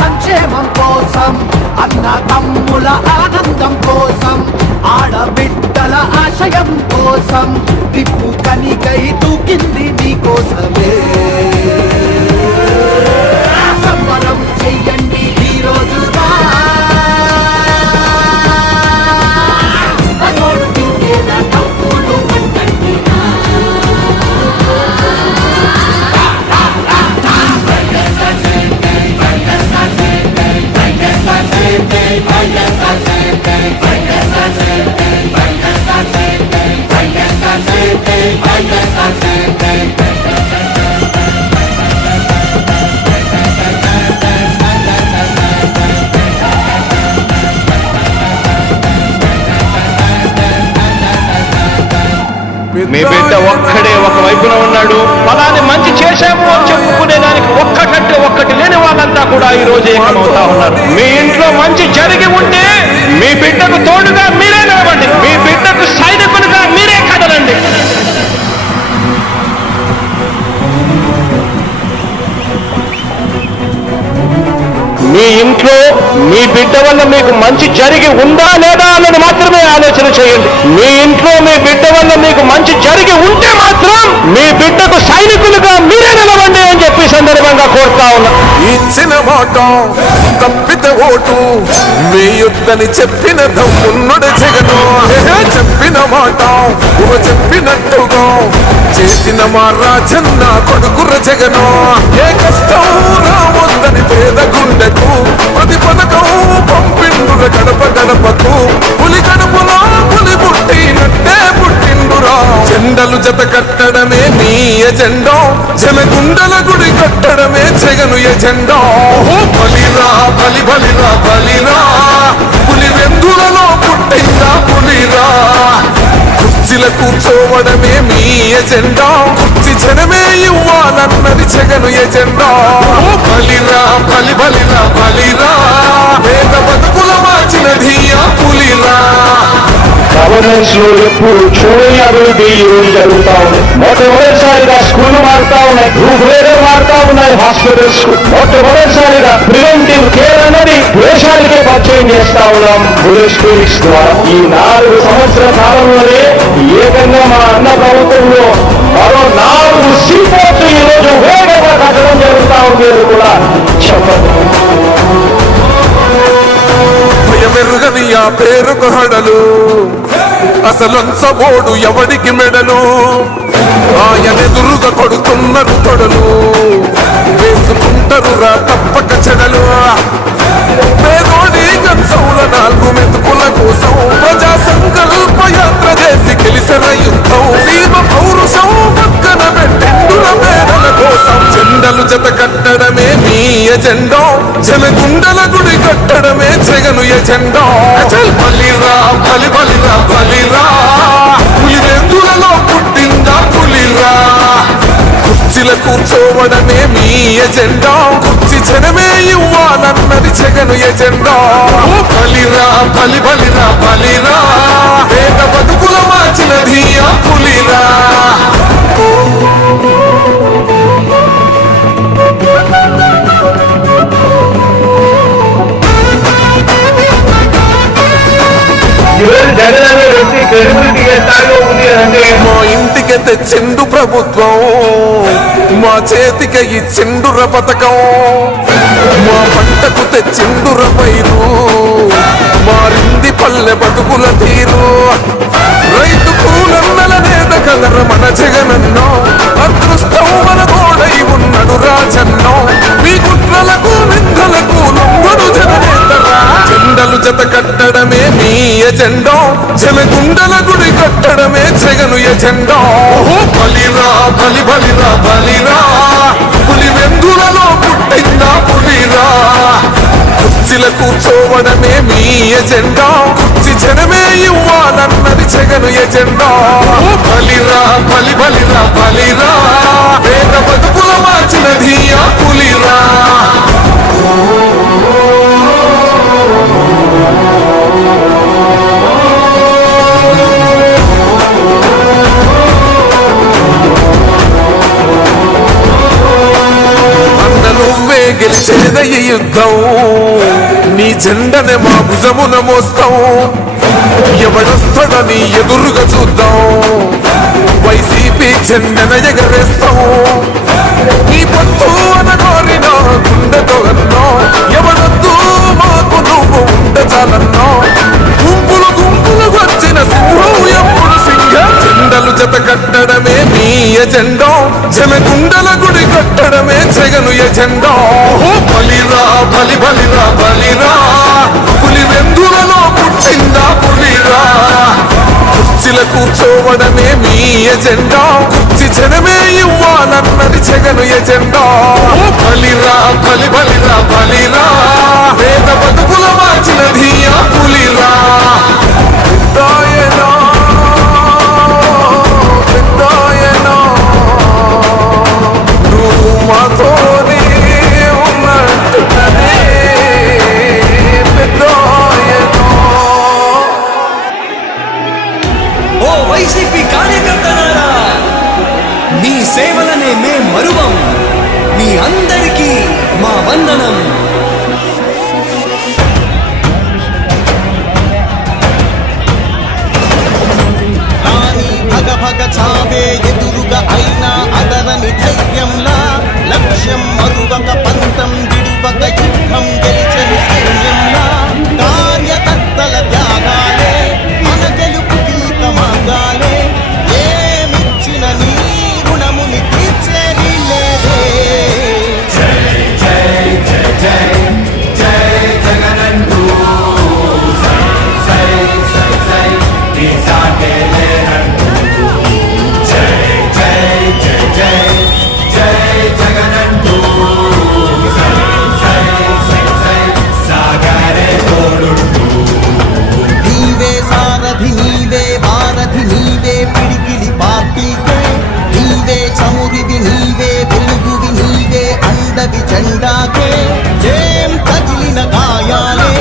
సంక్షేమం కోసం, అన్న తమ్ముల ఆనందం కోసం, ఆడబిడ్డల ఆశయం కోసం, దిప్పు కనికై తూకింది నీకోసమే. సంబరం చెయ్యండి ఈ రోజుగా, మీ బిడ్డ ఒక్కడే ఒక వైపున ఉన్నాడు. పలాని మంచి చేశాము అని చెప్పుకునే దానికి ఒక్కటంటే ఒక్కటి లేని వాళ్ళంతా కూడా ఈ రోజు ఏకమవుతా ఉన్నారు. మీ ఇంట్లో మంచి జరిగి ఉంటే మీ బిడ్డకు తోడుగా మీరే నిలవండి, మీ బిడ్డకు సైనికులుగా మీరే కదలండి. మీ ఇంట్లో మీ బిడ్డ వల్ల మీకు మంచి జరిగి ఉందా లేదా అన్నది మాత్రమే ఆలోచన చేయండి. మీ ఇంట్లో మీ బిడ్డ వల్ల మీకు మంచి జరిగి ఉంటే మాత్రం మీ బిడ్డకు సైనికులుగా మీరే నిలవండి అని చెప్పి సందర్భంగా కోరుతా ఉన్నా. ఇచ్చిన మాట తప్పితే ఓటు వేయొద్దని చెప్పిన దమ్మున్నడు జగను. చెప్పిన మాట చెప్పినట్టుగా చేసిన మా రాజన్న కొడుకుర జగను. ఏ కష్టం రావద్దని పేద గుండెకు ప్రతి పథకం పంపిండుర గడప గడపకు. పులి గడపలో పులి పుట్టినట్టే పుట్టిండురా. జెండలు జత కట్టడమే నీ ఎజెండా, జనగుండల గుడి కట్టడమే జగను ఎజెండా. బలిరా బలి బలిరా బలిరా, పులి వెందులలో పుట్టిందా పులిరా. కుర్చీల కూర్చోవడమే మీ ఎజెండా, కుర్చీ జనమే ఇవ్వాలన్నది జగను ఎజెండా. బలిరా బలి బలిరా బలిరా, పేద బతుకుల మార్చినది ఆ పులిరా. గవర్నెన్స్ లో ఎప్పుడు చూడని అభివృద్ధి ఈ రోజు జరుగుతా ఉంది. మొట్టమొదటిసారిగా స్కూళ్లు మారుతా ఉన్నాయి, రూపురేఖలు మారుతా ఉన్నాయి. హాస్పిటల్స్ మొట్టమొదటిసారిగా ప్రివెంటివ్ కేర్ అన్నది దేశానికే పరిచయం చేస్తా ఉన్నాం బుల్లెట్ క్లినిక్స్ ద్వారా. ఈ 4 సంవత్సరాల కాలంలోనే ఏకంగా మా అన్న ప్రభుత్వంలో మరో 4 సీపోర్ట్లు ఈ రోజు వేగంగా కట్టడం జరుగుతా ఉంది కూడా చెప్పదు. మెరుగని ఆ పేరుకు హడలు, అసలంచబోడు ఎవడికి మెడలు. ఆయనెదురుగా కొడుతున్నారు తొడలు, వేసుకుంటారు రా తప్పక చెడలు. పేదోడి కంచంల 4 మెతుకుల కోసం ప్రజా సంకల్ప యాత్ర చేసి గెలిసిన యుద్ధం. సీమ పౌరుషం పక్కన పెట్టిండుల పేదల కోసం. జెండలు జత కట్టడమే మీ ఎజెండా, జనగుండల గుడి కట్టడమే జగను ఎజెండా. బలిరా బలి బలిరా బలిరా, పులి వెందులలో పుట్టిందా పులిరా. కుర్చీల కూర్చోవడమే మీ ఎజెండా, కుర్చీ జనమే ఇవ్వాలన్నది జగను ఎజెండా. బలిరా బలి బలిరా బలిరా, పేద బతుకుల మార్చినది ఆ పులిరా. మా ఇంటికి తెచ్చిండు ప్రభుత్వం, మా చేతికి ఇచ్చిండుర పథకం. మా పంటకు తెచ్చిండుర పైరు, మారింది పల్లె బతుకుల తీరు. రైతు కూలన్నల నేత కదర మన జగనన్నో, అదృష్టం మన తోడై ఉన్నడు రాజన్నో. మీ కుట్రలకు నిందలకు లొంగడు జననేతరా. జెండలు జత కట్టడమే మీ ఎజెండా, జనగుండల గుడి కట్టడమే జగను ఎజెండా. బలిరా బలి బలిరా బలిరా, పులి వెందులలో పుట్టిందా పులిరా. కుర్చీల కూర్చోవడమే మీ ఎజెండా, కుర్చీ జనమే ఇవ్వాలన్నది జగను ఎజెండా. బలిరా బలి బలిరా బలిరా, పేద బతుకుల మార్చినది ఆ పులిరా. గెలిచేద ఈ యుద్ధం నీ జెండనే మా భుజమున మోస్తాం ఎవడొస్తాడని ఎదురుగా చూద్దాం వైసీపీ జెండన ఎగరేస్తాం నీ పొత్తు అనగోరిన గుండెతో అన్నో ఎవడొద్దు మాకు నువ్వు ఉండ చాలన్నో గుంపులు గుంపులు వచ్చిన సింహం ఎప్పుడు సింహం జెండలు జత కట్టడమే మీ ఎజెండా జనగుండల గుడి కట్టడమే జగను ఎజెండా బలిరా బలి బలిరా బలిరా పులి వెందులలో పుట్టిందా పులిరా కుర్చీల కూర్చోవడమే మీ ఎజెండా కుర్చీ జనమే ఇవ్వాలన్నది జగను ఎజెండా బలిరా బలి బలిరా బలిరా పేద బతుకుల మార్చినది ఆ పులిరా పెద్దాయనా పెద్దాయనా నువ్వు మాతోనే ఉన్నట్టున్నదే పెద్దాయనా. ఓ వైసీపీ కార్యకర్తలారా, మీ సేవలనే మేం మరువం. మీ అందరికీ మా వందనం. రాణి భగ భగ చావే ఎదురుగా అయినా అదరని ధైర్యంలా లక్ష్యం మరువక పంతం విడువక యుద్ధం గెలిచని సైన్యంలా కార్యకర్తల త్యాగాలే మన గెలుపు గీత మార్గాలే ఏమిచ్చిన నీ రుణముని తీర్చేది లేదే. నీవే సారథి నీవే వారధి నీవే పిడికిలి పార్టీకే నీవే చమురివి నీవే వెలుగువి నీవే అండవి జెండాకే ఏం తగిలిన గాయాలే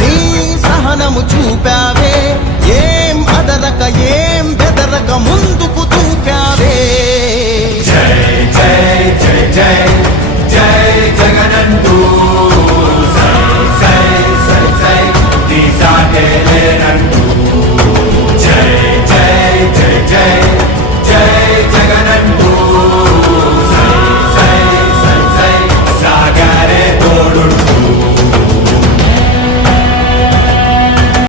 నీ సహనము చూపావే ఏం అదరక ఏం బెదరక ముందు